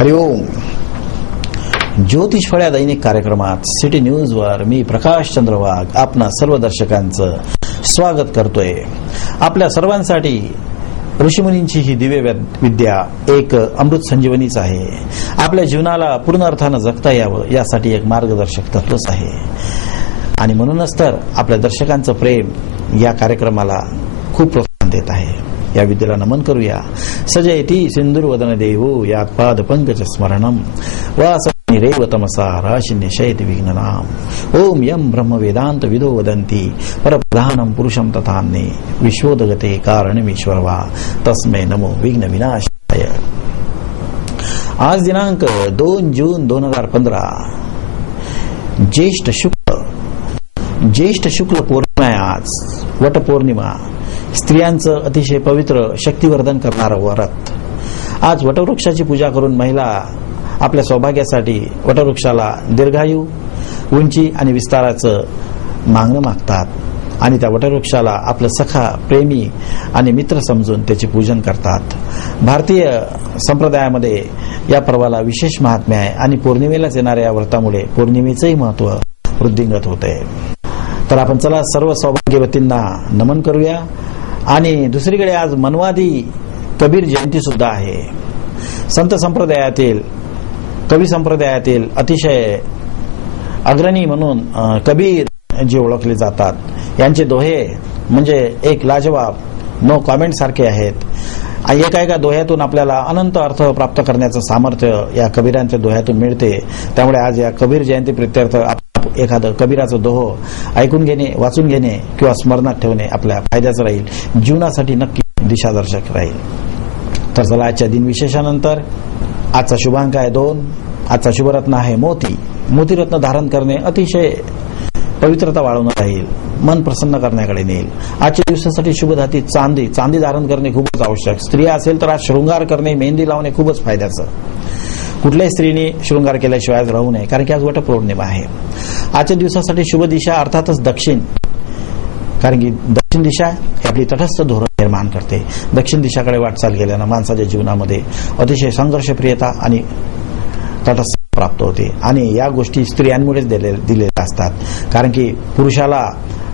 हरिओम. ज्योतिष फळ्या दैनिक कार्यक्रमात सिटी न्यूजवर मी प्रकाश चंद्र वाघ आपणा सर्व दर्शकांचं स्वागत करतोय. आपल्या सर्वांसाठी ऋषीमुनींची ही दिव्य विद्या एक अमृत संजीवनीच आहे. आपल्या जीवनाला पूर्ण अर्थानं जगता यावं यासाठी एक मार्गदर्शक तत्वच आहे. आणि म्हणूनच तर आपल्या दर्शकांचं प्रेम या कार्यक्रमाला खूप प्रोत्साहन देत आहे. या विद्येला नमन करूया. सजयती सिंदूरवदन देवो यात पाद पंकज स्मरणम वासनी रेव तमसा राशिन्य शयति विघ्ननाम. ओम यम ब्रह्म वेदांत विदो वदंती परप्रधानम पुरुषम तथान्ये विश्वोदगते कारणमीश्वरवा तस्मै नमो विघ्न विनाशाय. आज दिनांक 2 जून 2015 ज्येष्ठ शुक्ल पौर्णिमा आहे. आज वटपौर्णिमा, स्त्रियांचं अतिशय पवित्र शक्तिवर्धन करणारं व्रत. आज वटवृक्षाची पूजा करून महिला आपल्या सौभाग्यासाठी वटवृक्षाला दीर्घायू, उंची आणि विस्ताराचं मागणं मागतात आणि त्या वटवृक्षाला आपलं सखा, प्रेमी आणि मित्र समजून त्याचे पूजन करतात. भारतीय संप्रदायामध्ये या पर्वाला विशेष महात्म्य आहे आणि पौर्णिमेलाच येणाऱ्या या व्रतामुळे पौर्णिमेचंही महत्त्व वृद्धिंगत होते. तर आपण चला सर्व सौभाग्यवतींना नमन करूया. आणि दुसरीकडे आज मनवादी कबीर जयंती सुद्धा आहे. संत संप्रदायातील, कवी संप्रदायातील अतिशय अग्रणी म्हणून कबीर जे ओळखले जातात यांचे दोहे म्हणजे एक लाजवाब, नो कॉमेंट सारखे आहेत. एका दोह्यातून आपल्याला अनंत अर्थ प्राप्त करण्याचं सामर्थ्य या कबीरांच्या दोह्यातून मिळते. त्यामुळे आज या कबीर जयंती प्रित्यर्थ एखादं कबीराचं दोह ऐकून घेणे, वाचून घेणे किंवा स्मरणात ठेवणे आपल्या फायद्याचं राहील. जीवनासाठी नक्की दिशादर्शक राहील. तर चला आजच्या दिनविशेषानंतर आजचा शुभांक आहे 2. आजचा शुभरत्न आहे मोती. मोतीरत्न धारण करणे अतिशय पवित्रता वाढवणं राहील, मन प्रसन्न करण्याकडे नेईल. आजच्या दिवसासाठी शुभधाती चांदी धारण करणे खूपच आवश्यक. स्त्रिया असेल तर आज शृंगार करणे, मेहंदी लावणे खूपच फायद्याचं. कुठल्याही स्त्रीने शृंगार केल्याशिवाय राहू नये, कारण की आज वटपौर्णिमा आहे. आजच्या दिवसासाठी शुभ दिशा अर्थातच दक्षिण, कारण की दक्षिण दिशा ही आपली तटस्थ धोरण निर्माण करते. दक्षिण दिशाकडे वाटचाल केल्यानं माणसाच्या जीवनामध्ये अतिशय संघर्षप्रियता आणि तटस्थ प्राप्त होते. आणि या गोष्टी स्त्रियांमुळेच दिलेल्या असतात, कारण की पुरुषाला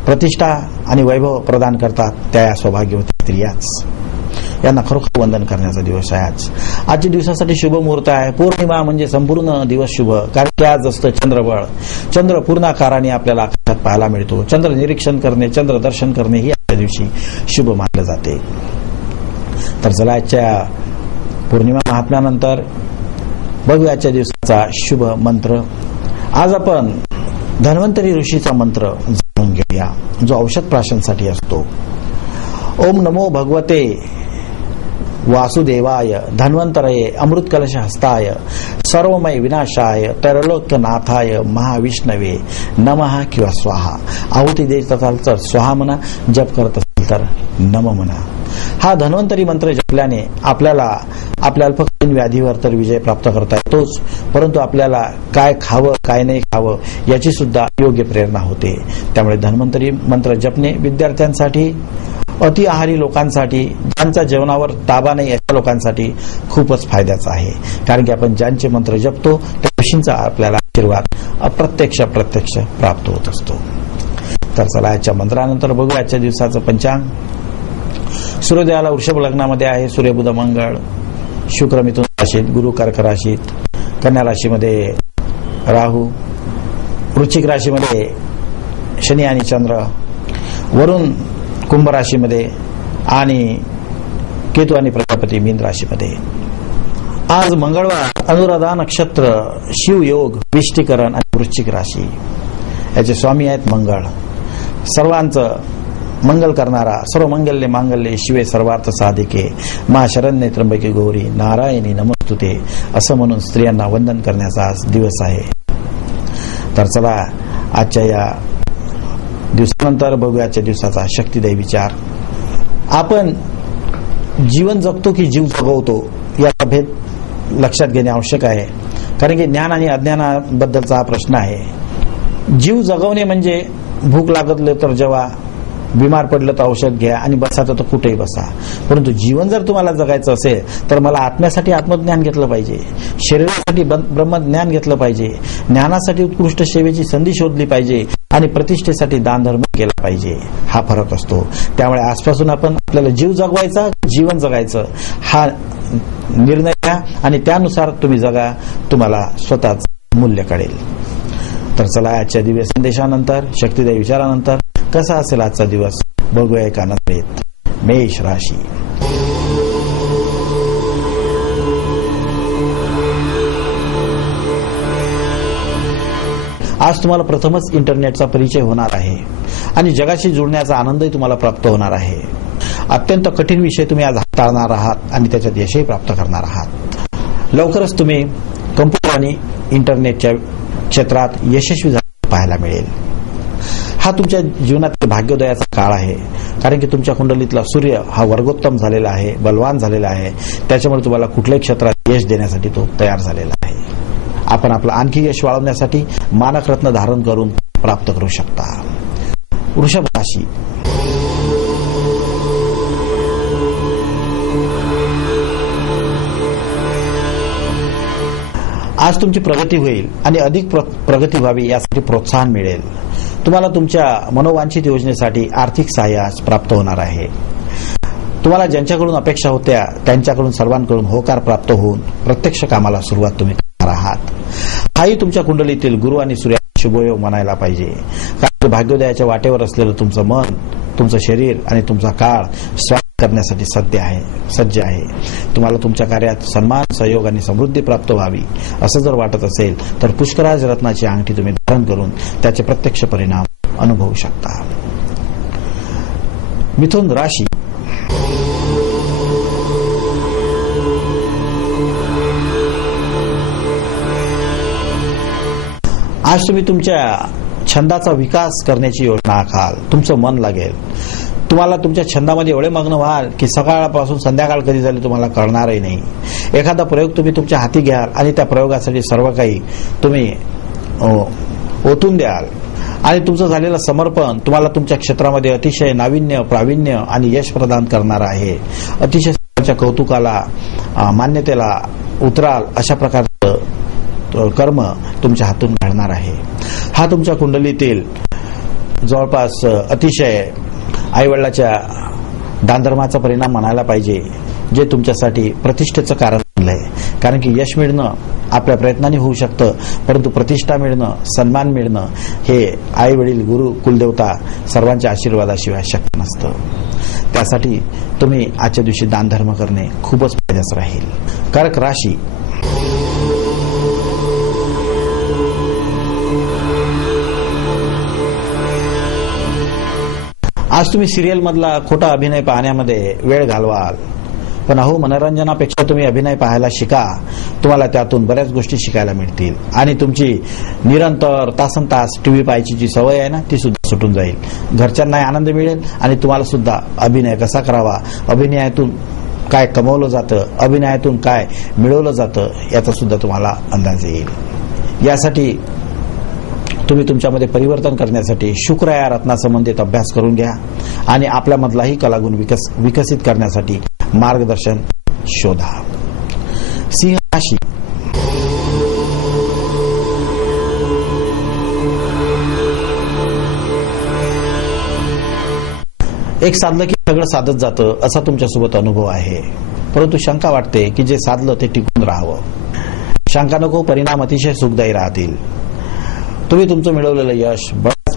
प्रतिष्ठा आणि वैभव प्रदान करतात त्या या सौभाग्यवती स्त्रियाच. यांना खरोखर वंदन करण्याचा दिवस आहे आज. आजच्या दिवसासाठी शुभ मुहूर्त आहे. पौर्णिमा म्हणजे संपूर्ण दिवस शुभ, कारण की आज असतं चंद्रबळ. चंद्र पूर्णाकाराने आपल्याला आकाशात पाहायला मिळतो. चंद्र निरीक्षण करणे, चंद्र दर्शन करणे ही आजच्या दिवशी शुभ मानलं जाते. तर चला आजच्या पौर्णिमा महात्म्यानंतर बघूया आजच्या दिवसाचा शुभ मंत्र. आज आपण धन्वंतरी ऋषीचा मंत्र जाणून घेऊया, जो औषध प्राशनसाठी असतो. ओम नमो भगवते वासुदेवाय धन्वंतरये अमृत कलश हस्ताय सर्वमय विनाशाय त्रैलोक्यनाथाय महाविष्णवे नमः किंवा स्वाहा. आहुती देत असाल तर स्वाहा म्हणा, जप करत असाल तर नम म्हणा. हा धन्वंतरी मंत्र जपल्याने आपल्याला आपल्या अल्पकालीन व्याधीवर तर विजय प्राप्त करता येतोच, परंतु आपल्याला काय खावं काय नाही खावं याची सुद्धा योग्य प्रेरणा होते. त्यामुळे धन्वंतरी मंत्र जपणे विद्यार्थ्यांसाठी, अति आहारी लोकांसाठी, ज्यांच्या जेवणावर ताबा नाही अशा लोकांसाठी खूपच फायद्याचा आहे. कारण की आपण ज्यांचे मंत्र जपतो त्या ऋषींचा आपल्याला आशीर्वाद प्रत्यक्ष प्राप्त होत असतो. तर चला आजच्या मंत्रानंतर बघू आजच्या दिवसाचं पंचांग. सूर्योदयाला वृषभ लग्नामध्ये आहे सूर्य, बुध, मंगळ. शुक्र मिथुन राशीत, गुरु कर्क राशीत, कन्या राशीमध्ये राहू, वृश्चिक राशीमध्ये शनी आणि चंद्र, वरुण कुंभ राशीमध्ये आणि केतू आणि प्रजापती मीन राशीमध्ये. आज मंगळवार, अनुराधा नक्षत्र, शिवयोग, विष्टीकरण आणि वृश्चिक राशी. याचे स्वामी आहेत मंगळ. सर्वांचं मंगल करणारा, सर्व मंगल्ये मांगल्ये शिवे सर्वार्थ साधिके मा शरण्ये त्र्यंबके गौरी नारायणी नमस्तुते असं म्हणून स्त्रियांना वंदन करण्याचा आज दिवस आहे. तर चला आजच्या या दिवसानंतर बघूया आजच्या दिवसाचा शक्तिदायी विचार. आपण जीवन जगतो की जीव जगवतो याचा भेद लक्षात घेणे आवश्यक आहे, कारण की ज्ञान आणि अज्ञानाबद्दलचा हा प्रश्न आहे. जीव जगवणे म्हणजे भूक लागले तर जेवा, बिमार पडलं तर औषध घ्या आणि बसायचं तर कुठेही बसा. परंतु जीवन जर तुम्हाला जगायचं असेल तर मला आत्म्यासाठी आत्मज्ञान घेतलं पाहिजे, शरीरासाठी ब्रह्मज्ञान घेतलं पाहिजे, ज्ञानासाठी उत्कृष्ट सेवेची संधी शोधली पाहिजे आणि प्रतिष्ठेसाठी दानधर्म केला पाहिजे. हा फरक असतो. त्यामुळे आजपासून आपण आपल्याला जीव जगवायचा, जीवन जगायचं हा निर्णय घ्या आणि त्यानुसार तुम्ही जगा. तुम्हाला स्वतःच मूल्य कळेल. तर चला, आजच्या दिव्य संदेशानंतर, शक्तिदायी विचारानंतर कसा असेल आजचा दिवस बघूया एका नजरेत. मेष राशी. आज तुम्हाला प्रथमच इंटरनेटचा परिचय होणार आहे आणि जगाशी जुळण्याचा आनंदही तुम्हाला प्राप्त होणार आहे. अत्यंत कठीण विषय तुम्ही आज हाताळणार आहात आणि त्याच्यात यशही प्राप्त करणार आहात. लवकरच तुम्ही कम्प्युटर आणि इंटरनेटच्या क्षेत्रात यशस्वी झालेले पाहायला मिळेल. हा तुमच्या जीवनातील भाग्योदयाचा काळ आहे, कारण की तुमच्या कुंडलीतला सूर्य हा वर्गोत्तम झालेला आहे, बलवान झालेला आहे. त्याच्यामुळे तुम्हाला कुठल्याही क्षेत्रात यश देण्यासाठी तो तयार झालेला आहे. आपण आपलं आणखी यश वाढवण्यासाठी मानक रत्न धारण करून प्राप्त करू शकता. वृषभ राशी. आज तुमची प्रगती होईल आणि अधिक प्रगती व्हावी यासाठी प्रोत्साहन मिळेल. तुम्हाला तुमच्या मनोवांछित योजनेसाठी आर्थिक सहाय्य आज प्राप्त होणार आहे. तुम्हाला ज्यांच्याकडून अपेक्षा होत्या त्यांच्याकडून सर्वांकडून होकार प्राप्त होऊन प्रत्यक्ष कामाला सुरुवात तुम्ही करणार आहात. हाही तुमच्या कुंडलीतील गुरु आणि सूर्य शुभयोग म्हणायला पाहिजे, कारण भाग्योदयाच्या वाटेवर असलेलं तुमचं मन, तुमचं शरीर आणि तुमचा काळ स्वागत करण्यासाठी सज्ज आहे. तुम्हाला तुमच्या कार्यात सन्मान, सहयोग आणि समृद्धी प्राप्त व्हावी असं जर वाटत असेल तर पुष्कराज रत्नाची अंगठी तुम्ही धारण करून त्याचे प्रत्यक्ष परिणाम अनुभवू शकता. मिथुन राशी. आज तुम्ही तुमच्या छंदाचा विकास करण्याची योजना आखाल. तुमचं मन लागेल. तुम्हाला तुमच्या छंदामध्ये एवढे मग्न व्हाल की सकाळपासून संध्याकाळ कधी झाली तुम्हाला कळणारही नाही. एखादा प्रयोग तुम्ही तुमच्या हाती घ्याल आणि त्या प्रयोगासाठी सर्व काही तुम्ही ओतून द्याल आणि तुमचं झालेलं समर्पण तुम्हाला तुमच्या क्षेत्रामध्ये अतिशय नाविन्य, प्रावीण्य आणि यश प्रदान करणार आहे. अतिशय कौतुकाला, मान्यतेला उतराल अशा प्रकारचं कर्म तुमच्या हातून घडणार आहे. हा तुमच्या कुंडलीतील जवळपास अतिशय आईवडिलाच्या दानधर्माचा परिणाम म्हणायला पाहिजे, जे तुमच्यासाठी प्रतिष्ठेचं कारण बनलंय. कारण की यश मिळणं आपल्या प्रयत्नांनी होऊ शकतं, परंतु प्रतिष्ठा मिळणं, सन्मान मिळणं हे आई वडील, गुरु, कुलदेवता सर्वांच्या आशीर्वादाशिवाय शक्य नसतं. त्यासाठी तुम्ही आजच्या दिवशी दानधर्म करणे खूपच फायद्याचं राहील. कर्क राशी. आज तुम्ही सिरियल मधला खोटा अभिनय पाहण्यामध्ये वेळ घालवाल, पण अहो मनोरंजनापेक्षा तुम्ही अभिनय पाहायला शिका. तुम्हाला त्यातून बऱ्याच गोष्टी शिकायला मिळतील आणि तुमची निरंतर तासनतास टीव्ही पाहायची जी सवय आहे ना ती सुद्धा सुटून जाईल. घरच्यांनाही आनंद मिळेल आणि तुम्हाला सुद्धा अभिनय कसा करावा, अभिनयातून काय कमवलं जातं, अभिनयातून काय मिळवलं जातं याचा सुद्धा तुम्हाला अंदाज येईल. यासाठी तुम्ही तुमच्यामध्ये परिवर्तन करण्यासाठी शुक्र या रत्नासंबंधित अभ्यास करून घ्या आणि आपल्यामधलाही कलागुण विकसित करण्यासाठी मार्गदर्शन शोधा. सिंह राशी. एक साधलं की सगळं साधत जातं असा तुमच्यासोबत अनुभव आहे, परंतु शंका वाटते की जे साधलं ते टिकून राहावं. शंका नको, परिणाम अतिशय सुखदायी राहतील. तुम्ही तुमचं मिळवलेलं यश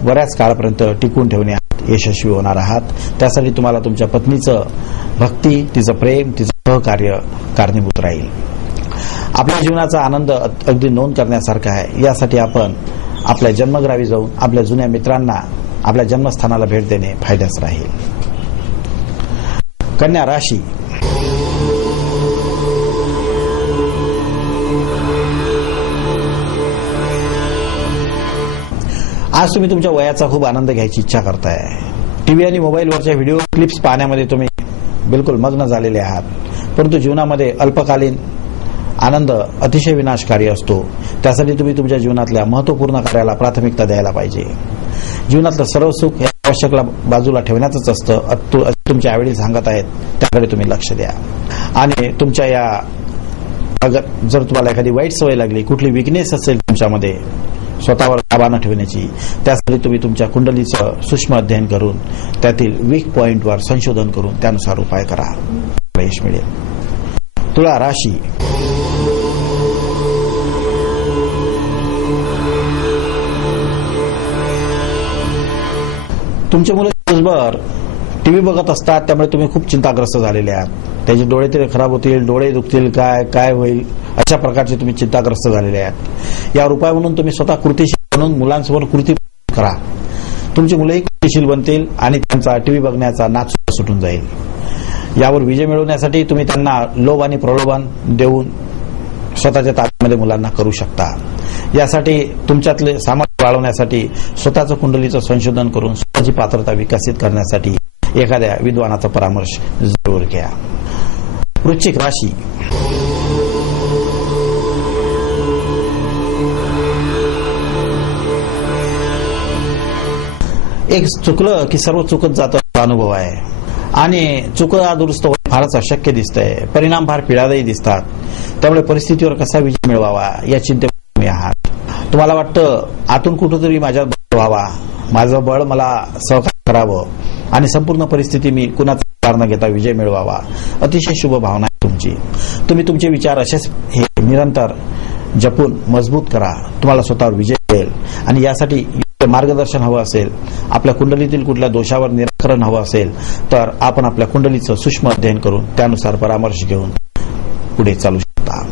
बऱ्याच काळापर्यंत टिकून ठेवण्यात यशस्वी होणार आहात. त्यासाठी तुम्हाला तुमच्या पत्नीचं भक्ती, तिचं प्रेम, तिचं सहकार्य कारणीभूत राहील. आपल्या जीवनाचा आनंद अगदी नोंद करण्यासारखा आहे. यासाठी आपण आपल्या जन्मग्रावी जाऊन आपल्या जुन्या मित्रांना आपल्या जन्मस्थानाला भेट देणे फायद्याचं राहील. कन्या राशी. आज तुम्ही तुमच्या वयाचा खूप आनंद घ्यायची इच्छा करताय. टीव्ही आणि मोबाईलवरच्या व्हिडिओ क्लिप्स पाहण्यामध्ये तुम्ही बिलकुल मग्न झालेले आहात, परंतु जीवनामध्ये अल्पकालीन आनंद अतिशय विनाशकारी असतो. त्यासाठी तुम्ही तुमच्या जीवनातल्या महत्त्वपूर्ण कार्याला प्राथमिकता द्यायला पाहिजे. जीवनातलं सर्व सुख या आवश्यकला बाजूला ठेवण्याचंच असतं. तुमचे आईवडील सांगत आहेत त्याकडे तुम्ही लक्ष द्या. आणि तुमच्या या जर तुम्हाला एखादी वाईट सवय लागली, कुठली विकनेस असेल तुमच्यामध्ये स्वतःवर ताबा न ठेवण्याची, त्यासाठी तुम्ही तुमच्या कुंडलीचं सूक्ष्म अध्ययन करून त्यातील वीक पॉइंटवर संशोधन करून त्यानुसार उपाय करा, यश मिळेल. तुला राशी. तुमचे मुलं दिवसभर टीव्ही बघत असतात, त्यामुळे तुम्ही खूप चिंताग्रस्त झालेले आहात. त्याचे डोळे तरी खराब होतील, डोळे दुखतील, काय होईल, अशा प्रकारचे तुम्ही चिंताग्रस्त झालेले आहात. यावर उपाय म्हणून तुम्ही स्वतः कृतीशील बनून मुलांसमोर कृती करा. तुमची मुलंही कृतीशील बनतील आणि त्यांचा टीव्ही बघण्याचा नाच सुटून जाईल. यावर विजय मिळवण्यासाठी तुम्ही त्यांना लोभ आणि प्रलोभन देऊन स्वतःच्या ताब्यामध्ये मुलांना करू शकता. यासाठी तुमच्यातले सामर्थ्य वाढवण्यासाठी स्वतःचं कुंडलीचं संशोधन करून स्वतःची पात्रता विकसित करण्यासाठी एखाद्या विद्वानाचा परामर्श जरूर घ्या. वृश्चिक राशी. एक चुकलं की सर्व चुकत जातं असा अनुभव आहे आणि चुका दुरुस्त होणं फारच अशक्य दिसतंय. परिणाम फार पिढादायी दिसतात. त्यामुळे परिस्थितीवर कसा विजय मिळवावा या चिंतेत तुम्ही आहात. तुम्हाला वाटतं आतून कुठेतरी माझ्यात बळ व्हावा, माझं बळ मला सहकार्य करावं आणि संपूर्ण परिस्थिती मी कुणाचा विचार न घेता विजय मिळवावा. अतिशय शुभ भावना आहे तुमची. तुम्ही तुमचे विचार असेच हे निरंतर जपून मजबूत करा. तुम्हाला स्वतःवर विजय मिळेल. आणि यासाठी मार्गदर्शन हवं असेल, आपल्या कुंडलीतील कुठल्या दोषावर निराकरण हवं असेल तर आपण आपल्या कुंडलीचं सूक्ष्म अध्ययन करून त्यानुसार परामर्श घेऊन पुढे चालू शकता.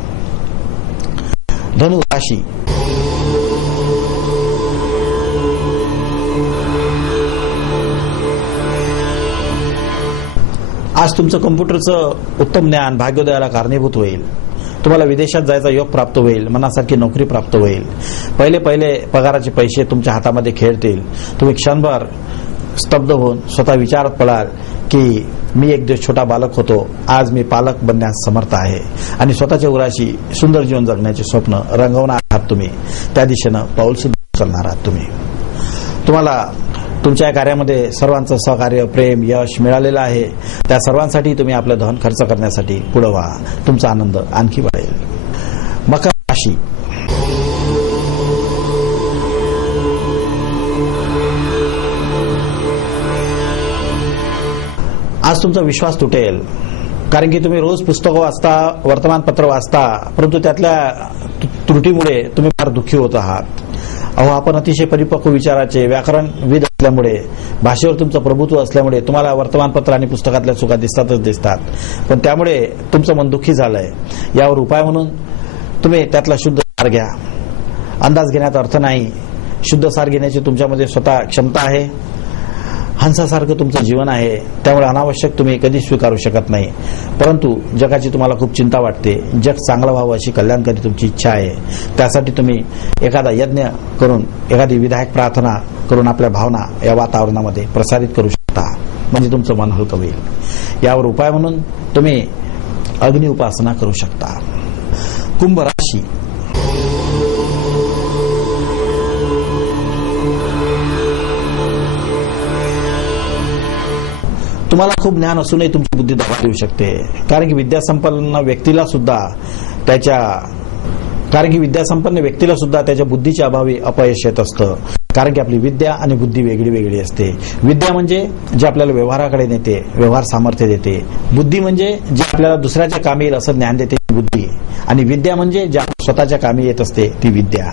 धनु राशी. आज तुमचं कम्प्युटरचं उत्तम ज्ञान भाग्योदयाला कारणीभूत होईल. तुम्हाला विदेशात जायचा योग प्राप्त होईल. मनासारखी नोकरी प्राप्त होईल. पहिले पगाराचे पैसे तुमच्या हातामध्ये खेळतील. तुम्ही क्षणभर स्तब्ध होऊन स्वतः विचारात पडाल की मी एक दिवस छोटा बालक होतो, आज मी पालक बनण्यास समर्थ आहे आणि स्वतःच्या उराशी सुंदर जीवन जगण्याचे स्वप्न रंगवणार आहात. तुम्ही त्या दिशेनं पाऊल सुद्धा उचलणार आहात. तुम्हाला तुमच्या कार्यामध्ये सर्वांचं सहकार्य, प्रेम, यश मिळालेलं आहे. त्या सर्वांसाठी तुम्ही आपलं धन खर्च करण्यासाठी पुढे व्हा. तुमचा आनंद आणखी वाढेल. मकर राशी. आज तुमचा विश्वास तुटेल, कारण की तुम्ही रोज पुस्तकं वाचता, वर्तमानपत्र वाचता, परंतु त्यातल्या त्रुटीमुळे तुम्ही फार दुःखी होत आहात. आपण अतिशय परिपक्व विचाराचे, व्याकरणविद असल्यामुळे, भाषेवर तुमचं प्रभुत्व असल्यामुळे तुम्हाला वर्तमानपत्र आणि पुस्तकातल्या चुका दिसतात. पण त्यामुळे तुमचं मन दुःखी झालंय. यावर उपाय म्हणून तुम्ही त्यातला शुद्ध सार घ्या. अंदाज घेण्यात अर्थ नाही. शुद्ध सार घेण्याची तुमच्यामध्ये स्वतः क्षमता आहे. हंसासारखं तुमचं जीवन आहे. त्यामुळे अनावश्यक तुम्ही कधी स्वीकारू शकत नाही. परंतु जगाची तुम्हाला खूप चिंता वाटते. जग चांगलं व्हावं अशी कल्याणकारी तुमची इच्छा आहे. त्यासाठी तुम्ही एखादा यज्ञ करून, एखादी विधायक प्रार्थना करून आपल्या भावना या वातावरणामध्ये प्रसारित करू शकता. म्हणजे तुमचं मन हलकं होईल. यावर उपाय म्हणून तुम्ही अग्नि उपासना करू शकता. कुंभ राशी. तुम्हाला खूप ज्ञान असूनही तुमची बुद्धी धोका देऊ शकते. कारण की विद्यासंपन्न व्यक्तीला सुद्धा त्याच्या बुद्धीच्या अभावी अपयश येत असतं. कारण की आपली विद्या आणि बुद्धी वेगळी वेगळी असते. विद्या म्हणजे जे आपल्याला व्यवहाराकडे नेते, व्यवहार सामर्थ्य देते. बुद्धी म्हणजे जे आपल्याला दुसऱ्याच्या कामी येईल असं ज्ञान देते, बुद्धी. आणि विद्या म्हणजे जे स्वतःच्या कामी येत असते, ती विद्या.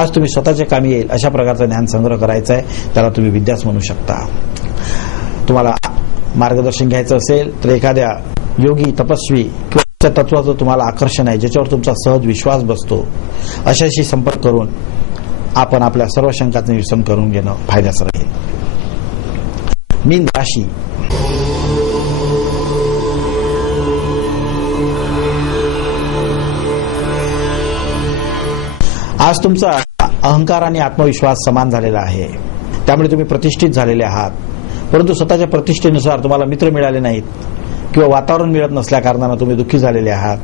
आज तुम्ही स्वतःच्या कामी येईल अशा प्रकारचा ज्ञान संग्रह करायचा आहे, त्याला तुम्ही विद्याच म्हणू शकता. तुम्हाला मार्गदर्शन घ्यायचं असेल तर एखाद्या योगी, तपस्वी किंवा तत्वाचं तुम्हाला आकर्षण आहे, ज्याच्यावर तुमचा सहज विश्वास बसतो, अशाशी संपर्क करून आपण आपल्या सर्व शंकांचे निरसन करून घेणं फायद्याचं राहील. मीन राशी. आज तुमचा अहंकार आणि आत्मविश्वास समान झालेला आहे. त्यामुळे तुम्ही प्रतिष्ठित झालेले आहात. परंतु स्वतःच्या प्रतिष्ठेनुसार तुम्हाला मित्र मिळाले नाहीत किंवा वातावरण मिळत नसल्या कारणानं तुम्ही दुःखी झालेले आहात.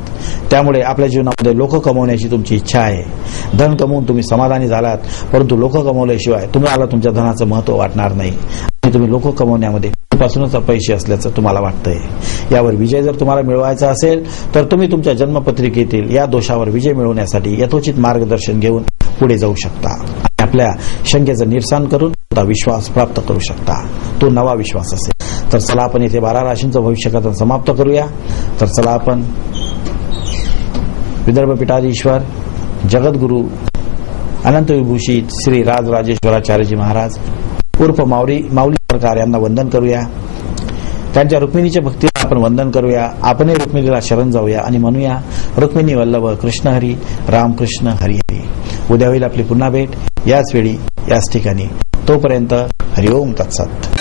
त्यामुळे आपल्या जीवनामध्ये लोक कमवण्याची तुमची इच्छा आहे. धन कमवून तुम्ही समाधानी झालात, परंतु लोक कमवल्याशिवाय तुम्हाला तुमच्या धनाचं महत्व वाटणार नाही. तुम्ही लोक कमवण्यामध्ये पासूनच अपयशी असल्याचं तुम्हाला वाटतंय. यावर विजय जर तुम्हाला मिळवायचा असेल तर तुम्ही तुमच्या जन्मपत्रिकेतील या दोषावर विजय मिळवण्यासाठी यथोचित मार्गदर्शन घेऊन पुढे जाऊ शकता आणि आपल्या शंकेचं निरसन करून विश्वास प्राप्त करू शकता. तो नवा विश्वास असेल. तर चला आपण इथे 12 राशींचं भविष्यकथन समाप्त करूया. तर चला आपण विदर्भ पीठाधीश्वर जगद्गुरु अनंत विभूषित श्री राजराजेश्वराचार्यजी महाराज उर्फ माऊली सरकार यांना वंदन करूया. त्यांच्या रुक्मिणीच्या भक्तीला आपण वंदन करूया. आपणही रुक्मिणीला शरण जाऊया आणि म्हणूया रुक्मिणी वल्लभ कृष्ण हरी रामकृष्ण हरी हरी. उद्या होईल आपली पुन्हा भेट याच वेळी याच ठिकाणी. तोपर्यंत हरिओम तत्सत.